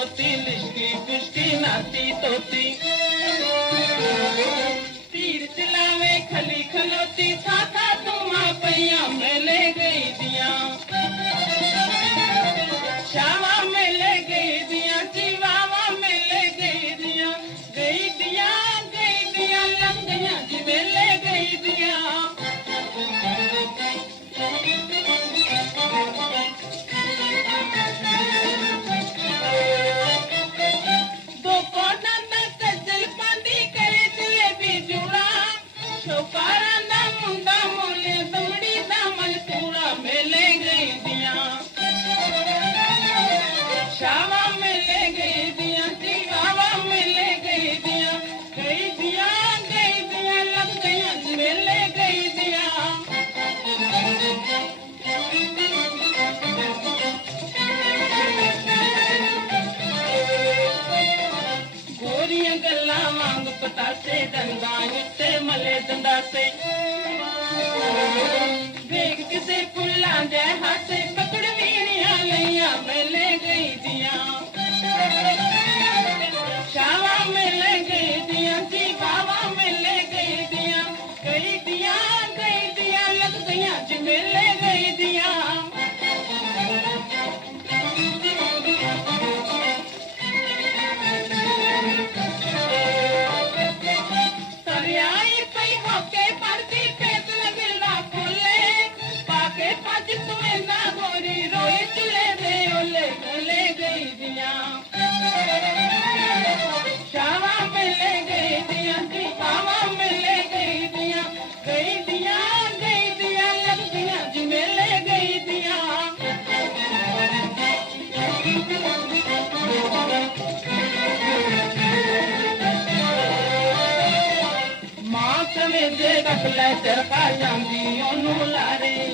Moti, Lischki, Puschki, Nati, Toti. तीर चलावे खली खलोती था show fire. Master is the black, the fire, the